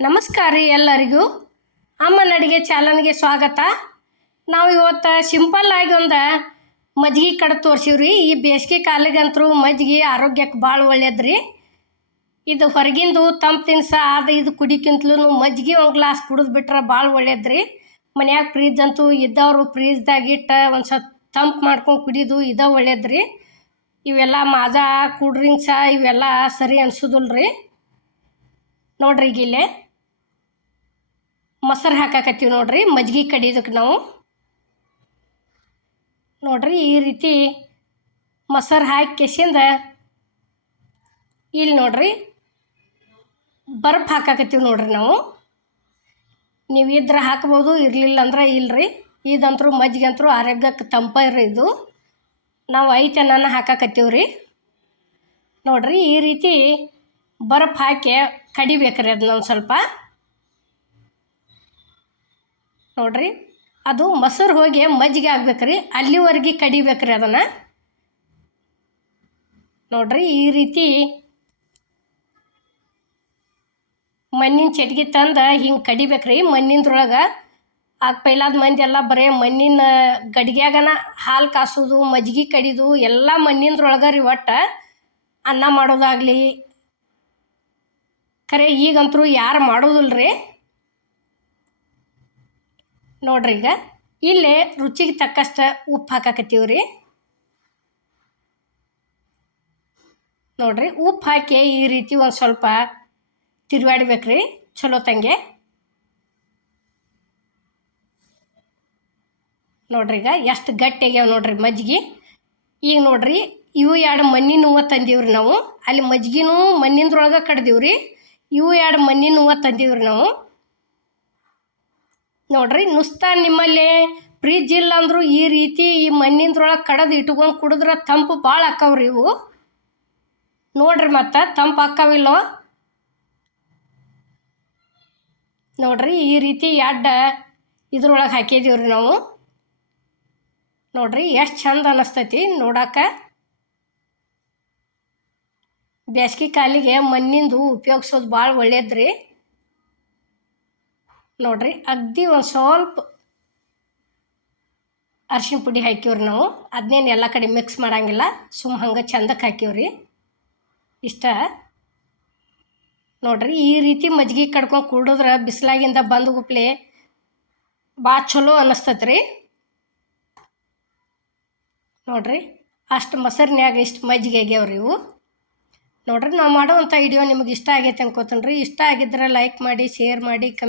ನಮಸ್ಕಾರ ರೀ ಎಲ್ಲರಿಗೂ. ಅಮ್ಮನ ಅಡುಗೆ ಚಾಲನ್ಗೆ ಸ್ವಾಗತ. ನಾವು ಇವತ್ತು ಸಿಂಪಲ್ ಆಗಿ ಒಂದು ಮಜ್ಜಿಗೆ ಕಡೆ ತೋರ್ಸಿವ್ರಿ ಈ ಬೇಸಿಗೆ ಕಾಲಿಗಂತರೂ ಮಜ್ಜಿಗೆ ಆರೋಗ್ಯಕ್ಕೆ ಭಾಳ ಒಳ್ಳೇದ್ರಿ. ಇದು ಹೊರಗಿಂದು ತಂಪು ತಿನ್ಸ ಅದು ಇದು ಕುಡಿಕಿಂತಲೂ ಮಜ್ಜಿಗೆ ಒಂದು ಗ್ಲಾಸ್ ಕುಡಿದು ಬಿಟ್ರೆ ಭಾಳ ರೀ ಮನ್ಯಾಗ ಫ್ರೀಜ್ ಅಂತೂ ಇದ್ದವರು ಫ್ರೀಜ್ದಾಗ ಇಟ್ಟು ಒಂದು ಸ್ವಲ್ಪ ತಂಪು ಮಾಡ್ಕೊಂಡು ಕುಡಿದು ಇದ ಒಳ್ಳೇದ್ರಿ. ಇವೆಲ್ಲ ಮಾಜಾ ಕೂಲ್ ಇವೆಲ್ಲ ಸರಿ ಅನ್ಸೋದಿಲ್ಲ ರೀ ನೋಡ್ರಿ ಈಗ ಇಲ್ಲೇ ಮೊಸರು ಹಾಕಾಕತ್ತೀವಿ ನೋಡ್ರಿ, ಮಜ್ಗೆ ಕಡಿಯೋದಕ್ಕೆ ನಾವು. ನೋಡ್ರಿ, ಈ ರೀತಿ ಮೊಸರು ಹಾಕಿ ಕೆಸಿಂದ ಇಲ್ಲಿ ನೋಡ್ರಿ ಬರ್ಫ್ ಹಾಕಾಕತ್ತೀವಿ ನೋಡ್ರಿ ನಾವು. ನೀವು ಇದ್ರೆ ಹಾಕ್ಬೋದು, ಇರಲಿಲ್ಲ ಅಂದ್ರೆ ಇಲ್ರಿ. ಇದಂತರೂ ಮಜ್ಜಿಗೆ ಅಂತರೂ ಆರೋಗ್ಯಕ್ಕೆ ತಂಪ ಇರ್ರಿ ಇದು. ನಾವು ಐತೆನ್ನ ಹಾಕಾಕತ್ತೀವಿ ರೀ ನೋಡ್ರಿ, ಈ ರೀತಿ ಬರ್ಫ್ ಹಾಕಿ ಕಡಿಬೇಕ್ರಿ ಅದನ್ನ ಒಂದು ಸ್ವಲ್ಪ. ನೋಡ್ರಿ. ಅದು ಮೊಸರು ಹೋಗಿ ಮಜ್ಜಿಗೆ ಆಗ್ಬೇಕ್ರಿ. ಅಲ್ಲಿವರೆಗೆ ಕಡಿಬೇಕ್ರಿ ಅದನ್ನು. ನೋಡ್ರಿ ಈ ರೀತಿ ಮಣ್ಣಿನ ಚಟ್ಗೆ ತಂದು ಹಿಂಗೆ ಕಡಿಬೇಕ್ರಿ. ಮಣ್ಣಿಂದ್ರೊಳಗೆ ಆಗ ಪೈಲಾದ ಮಂದಿ ಎಲ್ಲ ಬರೀ ಮಣ್ಣಿನ ಗಡಿಗ್ಯಾಗನ ಹಾಲು ಕಾಸೋದು ಮಜ್ಜಿಗೆ ಕಡಿದು ಎಲ್ಲ ಮಣ್ಣಿಂದ್ರೊಳಗೆ ರೀ ಒಟ್ಟು ಅನ್ನ ಮಾಡೋದಾಗಲಿ. ಖರೆ ಈಗಂತರೂ ಯಾರು ಮಾಡೋದಿಲ್ಲ ರೀ ನೋಡ್ರಿ ಈಗ. ಇಲ್ಲೇ ರುಚಿಗೆ ತಕ್ಕಷ್ಟು ಉಪ್ಪು ಹಾಕಕತ್ತೀವಿ ರೀ ನೋಡ್ರಿ, ಉಪ್ಪು ಹಾಕಿ ಈ ರೀತಿ ಒಂದು ಸ್ವಲ್ಪ ತಿರುವಾಡ್ಬೇಕ್ರಿ ಚಲೋ ತಂಗೆ. ನೋಡ್ರಿ ಈಗ ಎಷ್ಟು ಗಟ್ಟಿ ಆಗ್ಯಾವ ನೋಡ್ರಿ ಮಜ್ಜಿಗೆ. ಈಗ ನೋಡ್ರಿ, ಇವು ಎರಡು ಮಣ್ಣಿನ ಹೂವು ತಂದೀವ್ರಿ ನಾವು. ಅಲ್ಲಿ ಮಜ್ಜಿಗೆನೂ ಮಣ್ಣಿಂದ್ರೊಳಗೆ ಕಡ್ದೀವ್ರಿ. ಇವು ಎರಡು ಮಣ್ಣಿನ ಹೂವು ತಂದೀವ್ರಿ ನಾವು. ನೋಡ್ರಿ, ನುಸ್ತಾ ನಿಮ್ಮಲ್ಲಿ ಫ್ರಿಜ್ ಇಲ್ಲ ಅಂದರೂ ಈ ರೀತಿ ಈ ಮಣ್ಣಿಂದ್ರೊಳಗೆ ಕಡದು ಇಟ್ಕೊಂಡು ಕುಡಿದ್ರೆ ತಂಪು ಭಾಳ ಆಕ್ಕವ್ರಿ ಇವು. ನೋಡ್ರಿ ಮತ್ತೆ, ತಂಪು ಹಾಕವಿಲ್ಲೋ ನೋಡ್ರಿ, ಈ ರೀತಿ ಎಡ್ಡ ಇದ್ರೊಳಗೆ ಹಾಕಿದೀವ್ರಿ ನಾವು. ನೋಡ್ರಿ, ಎಷ್ಟು ಚಂದ ಅನ್ನಿಸ್ತೈತಿ ನೋಡಾಕ. ಬೇಸಿಗೆ ಕಾಲಿಗೆ ಮಣ್ಣಿಂದು ಉಪಯೋಗಿಸೋದು ಭಾಳ ಒಳ್ಳೇದ್ರಿ. ನೋಡ್ರಿ, ಅಗ್ದಿ ಒಂದು ಸ್ವಲ್ಪ ಅರ್ಶಿಣ ಪುಡಿ ಹಾಕಿವ್ರಿ ನಾವು. ಅದನ್ನೇನು ಎಲ್ಲ ಕಡೆ ಮಿಕ್ಸ್ ಮಾಡಂಗಿಲ್ಲ ಸುಮ್ಮ ಹಂಗೆ ಚಂದಕ್ಕೆ ಹಾಕಿವ್ರಿ ಇಷ್ಟ. ನೋಡ್ರಿ, ಈ ರೀತಿ ಮಜ್ಜಿಗೆ ಕಡ್ಕೊಂಡು ಕುಡಿದ್ರೆ ಬಿಸಿಲಾಗಿಂದ ಬಂದು ಗುಪ್ಲೆ ಭಾಳ ಚಲೋ ಅನ್ನಿಸ್ತೈತೆ ರೀ ನೋಡ್ರಿ, ಅಷ್ಟು ಮೊಸರಿನ್ಯಾಗ ಇಷ್ಟು ಮಜ್ಜಿಗೆ ಆಗ್ಯಾವ್ರಿ ಇವು. ನೋಡ್ರಿ, ನಾವು ಮಾಡೋವಂಥ ವಿಡಿಯೋ ನಿಮಗೆ ಇಷ್ಟ ಆಗೈತೆ ಅನ್ಕೋತೀನಿ ರೀ ಇಷ್ಟ ಆಗಿದ್ರೆ ಲೈಕ್ ಮಾಡಿ ಶೇರ್ ಮಾಡಿ ಕಮೆ